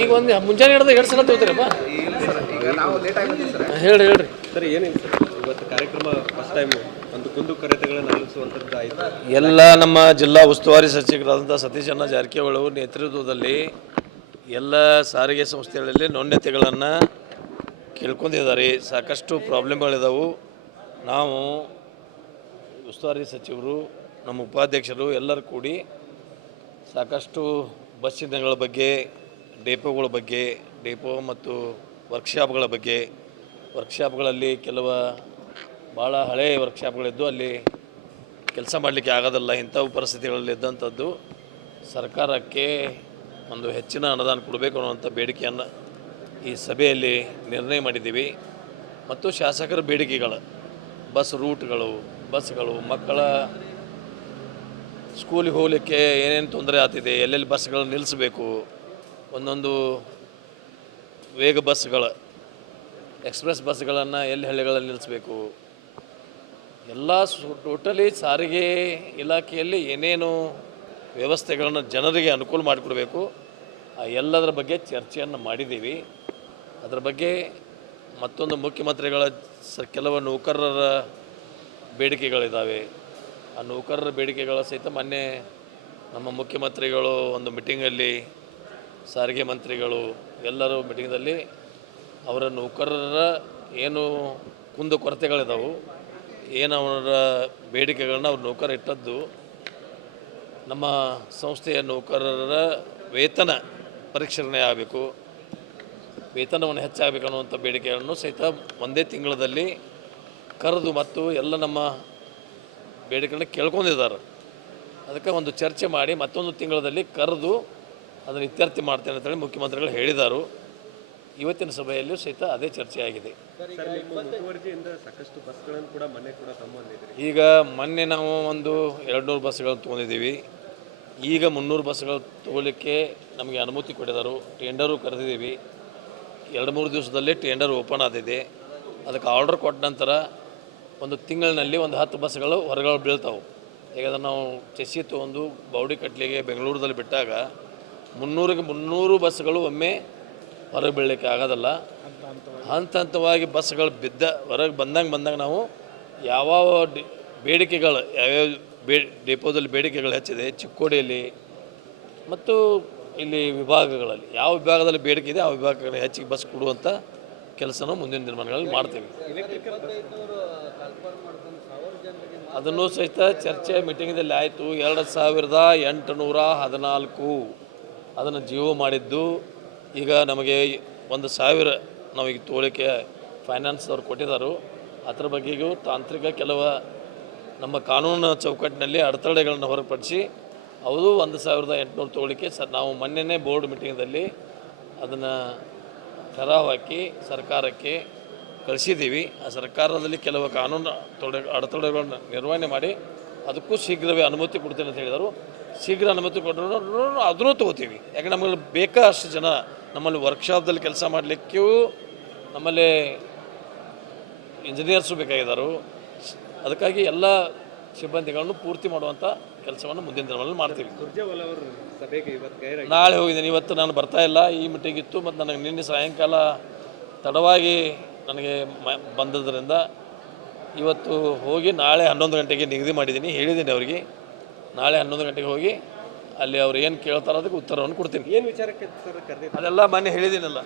ಈಗ ಒಂದು ಮುಂಜಾನೆ ಹಿಡಿದು 2 ಸಲ ತಗೋತೀರಪ್ಪ. ಹೇಳ್ರಿ ಸರ್ ಏನಿಲ್ಲ ಸರ್ ಇವತ್ತು ಕಾರ್ಯಕ್ರಮ ಫಸ್ಟ್ ಟೈಮ್ ಒಂದು ಕುಂದುಕೊರತೆಗಳನ್ನು ಆಲಿಸುವಂಥದ್ದು ಆಯಿತು. ಎಲ್ಲ ನಮ್ಮ ಜಿಲ್ಲಾ ಉಸ್ತುವಾರಿ ಸಚಿವರಾದಂಥ ಸತೀಶಣ್ಣ ಜಾರಕಿಹೊಳಿ ನೇತೃತ್ವದಲ್ಲಿ ಎಲ್ಲ ಸಾರಿಗೆ ಸಂಸ್ಥೆಗಳಲ್ಲಿ ನ್ಯೂನತೆಗಳನ್ನು ಕೇಳ್ಕೊಂಡಿದ್ದಾರೆ. ಸಾಕಷ್ಟು ಪ್ರಾಬ್ಲಮ್ಗಳಿದಾವೆ. ನಾವು ಉಸ್ತುವಾರಿ ಸಚಿವರು, ನಮ್ಮ ಉಪಾಧ್ಯಕ್ಷರು ಎಲ್ಲರೂ ಕೂಡಿ ಸಾಕಷ್ಟು ಬಸ್ಸಿನಗಳ ಬಗ್ಗೆ, ಡೆಪೋಗಳ ಬಗ್ಗೆ, ಡೆಪೋ ಮತ್ತು ವರ್ಕ್ಶಾಪ್ಗಳ ಬಗ್ಗೆ, ವರ್ಕ್ಶಾಪ್ಗಳಲ್ಲಿ ಕೆಲವು ಭಾಳ ಹಳೆಯ ವರ್ಕ್ಶಾಪ್ಗಳಿದ್ದು ಅಲ್ಲಿ ಕೆಲಸ ಮಾಡಲಿಕ್ಕೆ ಆಗೋದಿಲ್ಲ. ಇಂಥವು ಪರಿಸ್ಥಿತಿಗಳಲ್ಲಿ ಇದ್ದಂಥದ್ದು ಸರ್ಕಾರಕ್ಕೆ ಒಂದು ಹೆಚ್ಚಿನ ಅನುದಾನ ಕೊಡಬೇಕು ಅನ್ನುವಂಥ ಬೇಡಿಕೆಯನ್ನು ಈ ಸಭೆಯಲ್ಲಿ ನಿರ್ಣಯ ಮಾಡಿದ್ದೀವಿ. ಮತ್ತು ಶಾಸಕರ ಬೇಡಿಕೆಗಳು, ಬಸ್ ರೂಟ್ಗಳು, ಬಸ್ಗಳು, ಮಕ್ಕಳ ಸ್ಕೂಲಿಗೆ ಹೋಗಲಿಕ್ಕೆ ಏನೇನು ತೊಂದರೆ ಆಗ್ತಿದೆ, ಎಲ್ಲೆಲ್ಲಿ ಬಸ್ಗಳು ನಿಲ್ಲಿಸಬೇಕು, ಒಂದೊಂದು ವೇಗ ಬಸ್ಗಳು, ಎಕ್ಸ್ಪ್ರೆಸ್ ಬಸ್ಗಳನ್ನು ಎಲ್ಲಿ ಹಳ್ಳಿಗಳಲ್ಲಿ ನಿಲ್ಲಿಸಬೇಕು, ಎಲ್ಲ ಟೋಟಲಿ ಸಾರಿಗೆ ಇಲಾಖೆಯಲ್ಲಿ ಏನೇನು ವ್ಯವಸ್ಥೆಗಳನ್ನು ಜನರಿಗೆ ಅನುಕೂಲ ಮಾಡಿಕೊಡ್ಬೇಕು ಆ ಎಲ್ಲದರ ಬಗ್ಗೆ ಚರ್ಚೆಯನ್ನು ಮಾಡಿದ್ದೀವಿ. ಅದರ ಬಗ್ಗೆ ಮತ್ತೊಂದು ಮುಖ್ಯಮಂತ್ರಿಗಳ ಕೆಲವು ನೌಕರರ ಬೇಡಿಕೆಗಳಿದ್ದಾವೆ. ಆ ನೌಕರರ ಬೇಡಿಕೆಗಳ ಸಹಿತ ಮೊನ್ನೆ ನಮ್ಮ ಮುಖ್ಯಮಂತ್ರಿಗಳು ಒಂದು ಮೀಟಿಂಗಲ್ಲಿ, ಸಾರಿಗೆ ಮಂತ್ರಿಗಳು ಎಲ್ಲರೂ ಮೀಟಿಂಗಲ್ಲಿ ಅವರ ನೌಕರರ ಏನು ಕುಂದು ಕೊರತೆಗಳಿದಾವೆ, ಏನು ಅವರ ಬೇಡಿಕೆಗಳನ್ನ ಅವ್ರ ನೌಕರ ಇಟ್ಟದ್ದು, ನಮ್ಮ ಸಂಸ್ಥೆಯ ನೌಕರರ ವೇತನ ಪರಿಷ್ಕರಣೆ ಆಗಬೇಕು, ವೇತನವನ್ನು ಹೆಚ್ಚಾಗಬೇಕು ಅನ್ನುವಂಥ ಬೇಡಿಕೆಗಳನ್ನು ಸಹಿತ ಒಂದೇ ತಿಂಗಳಲ್ಲಿ ಕರೆದು ಮತ್ತು ಎಲ್ಲ ನಮ್ಮ ಬೇಡಿಕೆಗಳನ್ನ ಕೇಳ್ಕೊಂಡಿದ್ದಾರೆ. ಅದಕ್ಕೆ ಒಂದು ಚರ್ಚೆ ಮಾಡಿ ಮತ್ತೊಂದು ತಿಂಗಳಲ್ಲಿ ಕರೆದು ಅದನ್ನು ಇತ್ಯರ್ಥ ಮಾಡ್ತೇನೆ ಅಂತೇಳಿ ಮುಖ್ಯಮಂತ್ರಿಗಳು ಹೇಳಿದರು. ಇವತ್ತಿನ ಸಭೆಯಲ್ಲೂ ಸಹಿತ ಅದೇ ಚರ್ಚೆ ಆಗಿದೆ. ಸಾಕಷ್ಟು ಬಸ್ಗಳನ್ನು ಕೂಡ ಮೊನ್ನೆ ಕೂಡ ತಗೊಂಡಿದ್ದೀರಿ. ಈಗ ಮೊನ್ನೆ ನಾವು ಒಂದು 200 ಬಸ್ಗಳನ್ನು ತೊಗೊಂಡಿದ್ದೀವಿ. ಈಗ 300 ಬಸ್ಗಳು ತೊಗೊಳ್ಳಿಕ್ಕೆ ನಮಗೆ ಅನುಮತಿ ಕೊಟ್ಟಿದ್ದಾರೆ. ಟೆಂಡರು ಕರೆದಿದ್ದೀವಿ. 2-3 ದಿವಸದಲ್ಲಿ ಟೆಂಡರ್ ಓಪನ್ ಆದಿದೆ. ಅದಕ್ಕೆ ಆರ್ಡರ್ ಕೊಟ್ಟ ನಂತರ ಒಂದು ತಿಂಗಳಿನಲ್ಲಿ ಒಂದು 10 ಬಸ್ಗಳು ಹೊರಗಡೆ ಬೀಳ್ತಾವೆ. ಈಗ ಅದನ್ನು ನಾವು ಚೆಸ್ಸಿ ತೊಗೊಂಡು ಬೌಡಿ ಕಟ್ಲಿಗೆ ಬೆಂಗಳೂರಲ್ಲಿ ಬಿಟ್ಟಾಗ 300 ಬಸ್ಗಳು ಒಮ್ಮೆ ಹೊರಗೆ ಬೀಳಲಿಕ್ಕೆ ಆಗೋದಲ್ಲ. ಹಂತವಾಗಿ ಬಸ್ಗಳು ಹೊರಗೆ ಬಂದಂಗೆ ನಾವು ಯಾವ್ಯಾವ ಬೇಡಿಕೆಗಳು, ಯಾವ್ಯಾವ ಡೆಪೋದಲ್ಲಿ ಬೇಡಿಕೆಗಳು ಹೆಚ್ಚಿದೆ, ಚಿಕ್ಕೋಡಿಯಲ್ಲಿ ಮತ್ತು ಇಲ್ಲಿ ವಿಭಾಗಗಳಲ್ಲಿ ಯಾವ ವಿಭಾಗದಲ್ಲಿ ಬೇಡಿಕೆ ಇದೆ ಆ ವಿಭಾಗಗಳಲ್ಲಿ ಹೆಚ್ಚಿಗೆ ಬಸ್ ಕೊಡುವಂಥ ಕೆಲಸನ ಮುಂದಿನ ದಿನಮಾನಗಳಲ್ಲಿ ಮಾಡ್ತೀವಿ. ಅದನ್ನು ಸಹಿತ ಚರ್ಚೆ ಮೀಟಿಂಗದಲ್ಲಿ ಆಯಿತು. 2814 ಅದನ್ನು ಜಿಯೋ ಮಾಡಿದ್ದು. ಈಗ ನಮಗೆ 1000 ನಾವೀಗ ತೋಳಿಕೆ ಫೈನಾನ್ಸ್ ಅವ್ರು ಕೊಟ್ಟಿದ್ದಾರೆ. ಅದರ ಬಗ್ಗೆಯೂ ತಾಂತ್ರಿಕ ಕೆಲವು ನಮ್ಮ ಕಾನೂನು ಚೌಕಟ್ಟಿನಲ್ಲಿ ಅಡೆತಡೆಗಳನ್ನು ಹೊರಪಡಿಸಿ ಅವರು 1800 ತೋಳಿಕೆ ನಾವು ಮೊನ್ನೆನೇ ಬೋರ್ಡ್ ಮೀಟಿಂಗದಲ್ಲಿ ಅದನ್ನು ಠರಾವು ಹಾಕಿ ಸರ್ಕಾರಕ್ಕೆ ಕಳಿಸಿದ್ದೀವಿ. ಆ ಸರ್ಕಾರದಲ್ಲಿ ಕೆಲವು ಕಾನೂನು ಅಡೆತಡೆಗಳನ್ನು ನಿರ್ವಹಣೆ ಮಾಡಿ ಅದಕ್ಕೂ ಶೀಘ್ರವೇ ಅನುಮತಿ ಕೊಡ್ತೇನೆ ಅಂತ ಹೇಳಿದರು. ಶೀಘ್ರ ಅನುಮತಿ ಕೊಟ್ಟರು ಅದನ್ನು ತೊಗೋತೀವಿ. ಯಾಕೆ ನಮ್ಮಲ್ಲಿ ಬೇಕಾದಷ್ಟು ಜನ ನಮ್ಮಲ್ಲಿ ವರ್ಕ್ಶಾಪ್ದಲ್ಲಿ ಕೆಲಸ ಮಾಡಲಿಕ್ಕೂ ನಮ್ಮಲ್ಲಿ ಇಂಜಿನಿಯರ್ಸು ಬೇಕಾಗಿದ್ದಾರೆ. ಅದಕ್ಕಾಗಿ ಎಲ್ಲ ಸಿಬ್ಬಂದಿಗಳನ್ನು ಪೂರ್ತಿ ಮಾಡುವಂಥ ಕೆಲಸವನ್ನು ಮುಂದಿನ ದಿನಗಳಲ್ಲಿ ಮಾಡ್ತೀವಿ. ನಾಳೆ ಹೋಗಿದ್ದೀನಿ. ಇವತ್ತು ನಾನು ಬರ್ತಾ ಇಲ್ಲ, ಈ ಮೀಟಿಂಗ್ ಇತ್ತು. ಮತ್ತು ನನಗೆ ನಿನ್ನೆ ಸಾಯಂಕಾಲ ತಡವಾಗಿ ನನಗೆ ಬಂದದ್ರಿಂದ ಇವತ್ತು ಹೋಗಿ ನಾಳೆ 11 ಗಂಟೆಗೆ ನಿಗದಿ ಮಾಡಿದ್ದೀನಿ. ಹೇಳಿದ್ದೀನಿ ಅವರಿಗೆ ನಾಳೆ 11 ಗಂಟೆಗೆ ಹೋಗಿ ಅಲ್ಲಿ ಅವ್ರು ಏನು ಕೇಳ್ತಾರೋ ಅದಕ್ಕೆ ಉತ್ತರವನ್ನು ಕೊಡ್ತೀನಿ. ಏನು ವಿಚಾರಕ್ಕೆ ಸರ್ ಕರೆದಿದ್ದು? ಅದೆಲ್ಲ ಮೊನ್ನೆ ಹೇಳಿದ್ದೀನಲ್ಲ.